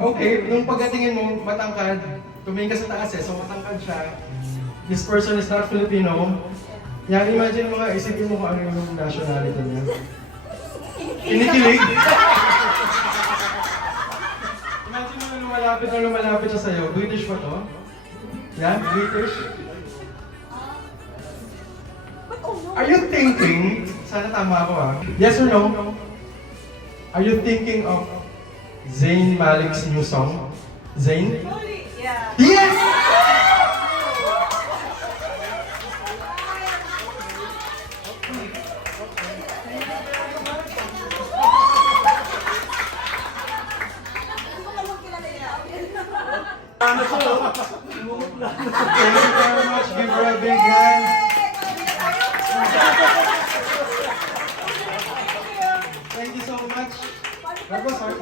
Okay, nung pagdatingin mo, matangkad, tumingin ka sa taas so matangkad siya. This person is not Filipino. Yan, imagine mo nga, isipin mo kung ano yung nationality niya. Kinikilig? Imagine mo na lumalapit siya sa'yo. British ba to? Yan, British? Are you thinking, sana tama ako yes or no? Are you thinking of Zayn Malik's new song? Zayn? Yeah. Yes! Thank you very much. Give her a big hand. Thank you so much. That was hard.